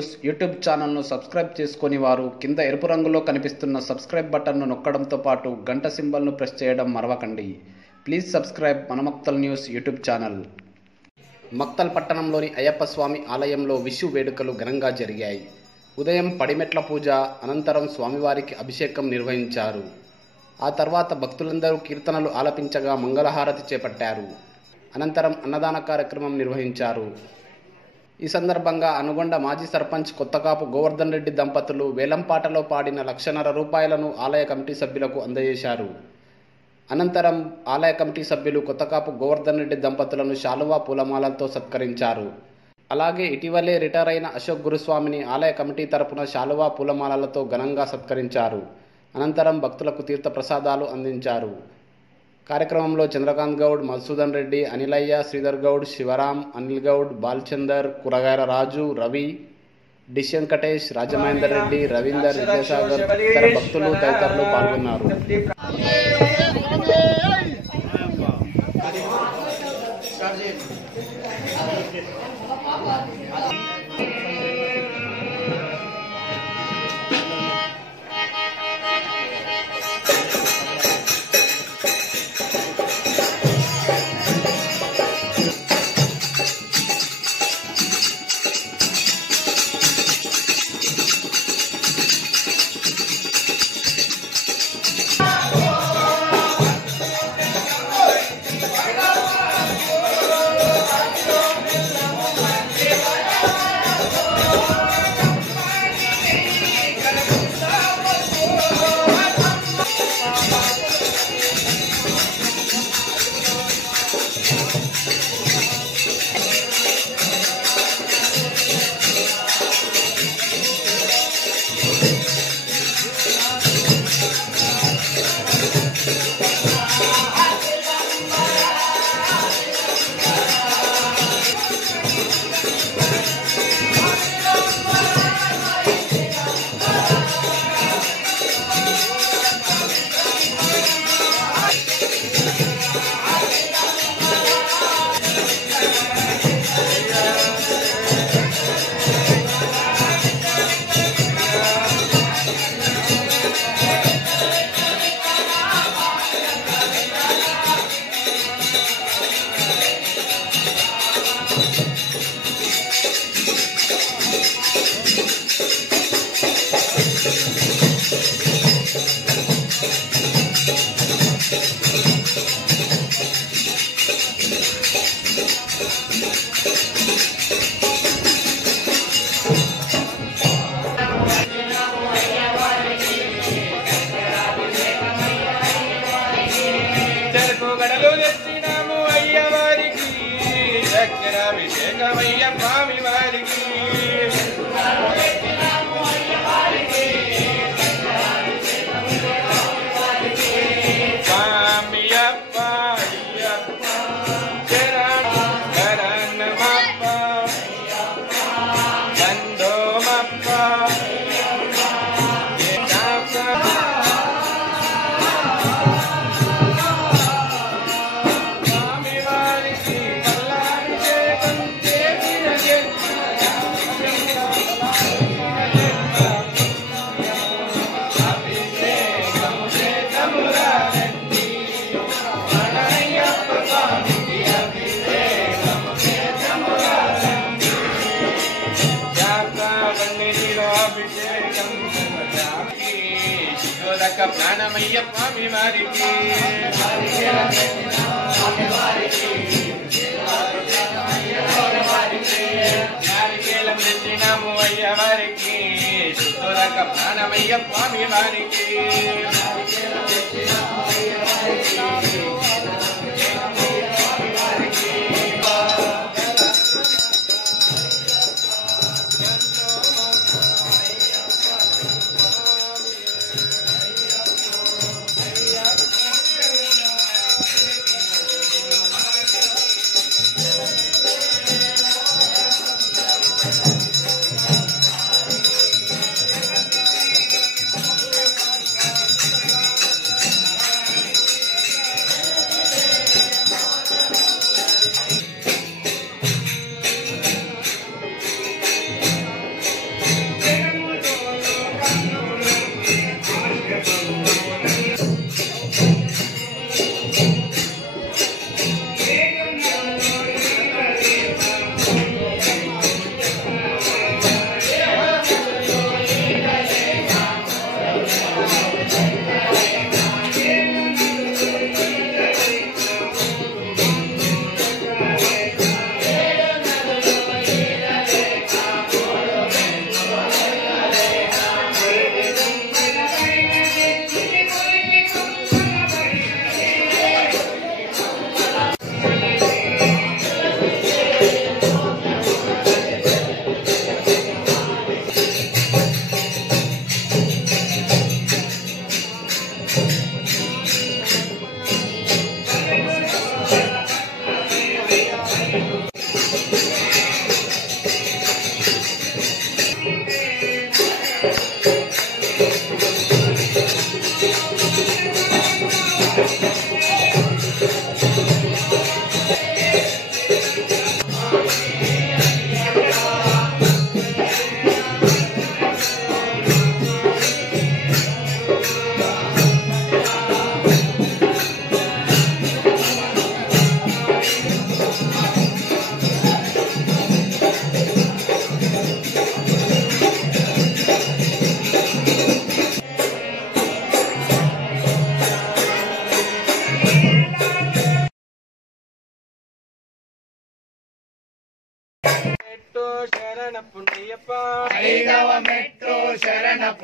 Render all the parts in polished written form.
News YouTube ఛానల్ను subscribe చేసుకొని వారు కింద ఎరుపు రంగులో కనిపిస్తున్న సబ్స్క్రైబ్ బటన్ను నొక్కడంతో పాటు గంట సింబల్ను ప్రెస్ చేయడం మరవకండి. ప్లీజ్ సబ్స్క్రైబ్ మన Maktal news YouTube channel. Maktal పట్టణంలోని అయ్యప్ప స్వామి ఆలయంలో విషు వేడుకలు ఘనంగా జరిగాయి. ఉదయం పడిమెట్ల పూజ అనంతరం స్వామివారికి అభిషేకం నిర్వహించారు. ఆ తర్వాత భక్తులందరూ కీర్తనలు ఆలపించగా మంగళహారతి చేపట్టారు. అనంతరం అన్నదాన కార్యక్రమం నిర్వహించారు. ఈ సందర్భంగా అనుగొండ మాజీ సర్పంచ్ కొత్తకాపు గోవర్ధన్ రెడ్డి దంపతులు వేలంపాటలో పాడిన ₹1,50,000 ఆలయ కమిటీ సభ్యులకు అందజేశారు. అనంతరం ఆలయ కమిటీ సభ్యులు కొత్తకాపు గోవర్ధన్ రెడ్డి దంపతులను శాలువా పూలమాలలతో సత్కరించారు. అలాగే ఇటీవలే రిటైర్ అయిన అశోక్ గురుస్వామిని ఆలయ కమిటీ తరపున శాలువా పూలమాలలతో ఘనంగా సత్కరించారు. అనంతరం భక్తులకు తీర్థ ప్రసాదాలు అందించారు. కార్యక్రమంలో చంద్రకాంత్ గౌడ్, మధుసూదన్ రెడ్డి, అనిలయ్య, శ్రీధర్ గౌడ్, శివరాం, అనిల్ గౌడ్, బాల్చందర్, కూరగాయల రాజు, రవి, డిష్ వెంకటేష్, రాజమహేందర్ రెడ్డి, రవీందర్, విద్యాసాగర్, ఇతర భక్తులు తదితరులు పాల్గొన్నారు. ప్రాణమయ్యప్ప వారికి నారికేలం తెచ్చినాము అయ్య వారికి శుద్ధోదక ప్రాణమయ్యప్ప వారికి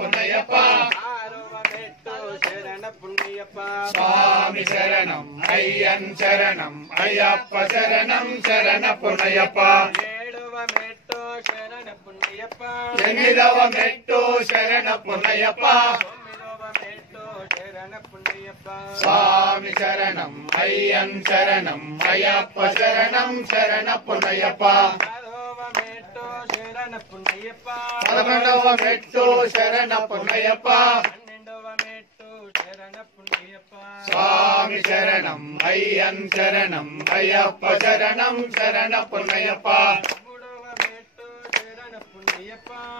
పున్నయ్యప్ప స్వామి శరణం అయ్యన్ శరణం అయ్యప్ప శరణం శరణ పున్నయ్యప్ప ఎనిమిదవ మెట్టు శరణ పున్నయ్యప్ప స్వామి శరణం అయ్యన్ శరణం అయ్యప్ప శరణం శరణ పున్నయ్యప్ప పదకొండవ మెట్టు శరణ పున్నయ్యప్ప స్వామి శరణం అయ్యన్ శరణం అయ్యప్ప శరణం శరణ పున్నయ్యప్ప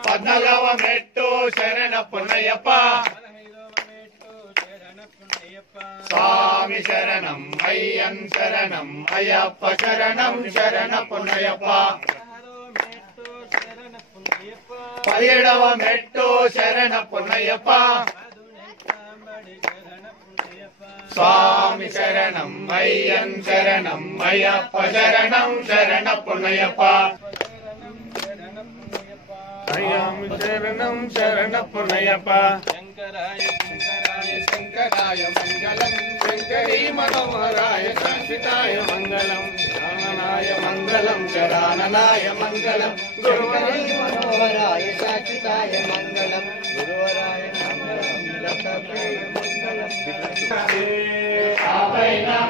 పద్నాలుగవ మెట్టు శరణ పున్నయ్యప్ప స్వామి శరణం అయ్యన్ శరణం అయ్యప్ప శరణం శరణ పున్నయ్యప్ప పదిహేడవ మెట్టు శరణ పున్నయ్యప్ప స్వామి శరణం అయ్యన్ శరణం అయ్యప్ప శరణం శరణ పున్నయ్యప్ప అయ్యామి శరణం శరణ పున్నయ్యప్ప శంకరాయ మంగళం శంకరీ మనోహరాయ శాశ్వతాయ మంగళం శరణాయ మంగళం శరణాయ మంగళం గురువరాయ మనోహరాయ శాశ్వతాయ మంగళం గురువరాయ మంగళం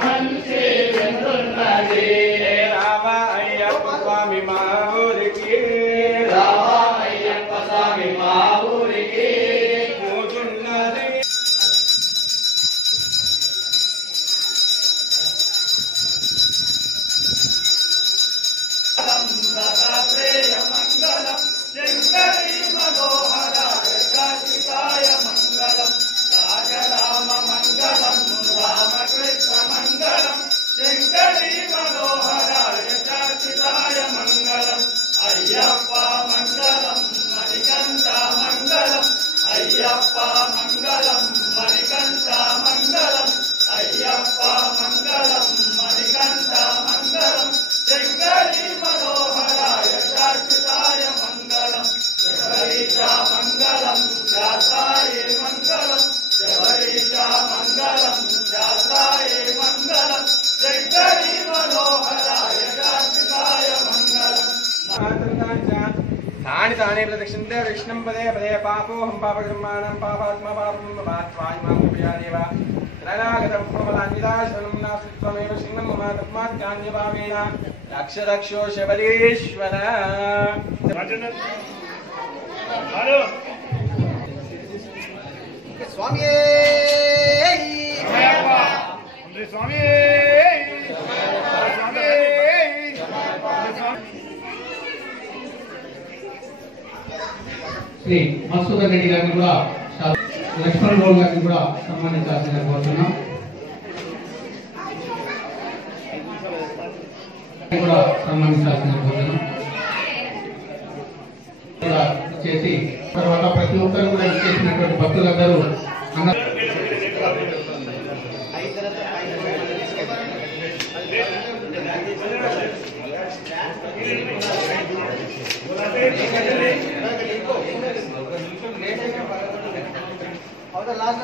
మంచి వెందున్నది రామ అయ్యప్ప స్వామి మా ఊరికి రామ అయ్యప్ప స్వామి మా ఊరికి పోతున్నది మంగళం శంకరీ మనోహరాయ శాశ్వతాయ మంగళం రాజరామ మంగళం రామకృష్ణ మంగళం శంకరీ మనోహరాయ శాశ్వతాయ మంగళం అయ్యప్ప మంగళం మణికంఠ మంగళం అయ్యప్ప మంగళం మణికంఠ మంగళం అయ్యప్ప మంగళం మణికంఠ మంగళం శంకరీ మనోహరాయ శాశ్వతాయ మంగళం శబరీశ మంగళం శాస్తాయ మంగళం శబరీశ మంగళం శాస్తాయ మంగళం శంకరీ మనోహరాయ శాశ్వతాయ మంగళం తాని తానే ప్రదక్షిణే దక్షిణం పదే పదే పాపోహం పాపకర్మాణం పాపాత్మ పాపం పాత్వాయ మాతృప్రియాదేవ త్రైనాగతం ప్రమలాన్విదాశనం నాస్త్వమేవ సింహం మమ తస్మాత్ కాన్యభావేన రక్ష రక్షో శబరీశ్వర స్వామి స్వామి శ్రీ మధుసూదన్ రెడ్డి గారిని కూడా లక్ష్మణ్ గౌడ్ గారిని కూడా సన్మానించాల్సిన కోరుతున్నాం. కూడా సన్మానించాల్సిన కోరుతున్నాం. కూడా చేసి తర్వాత ప్రతి ఒక్కరు కూడా చేసినటువంటి భక్తులందరూ లాస్ట్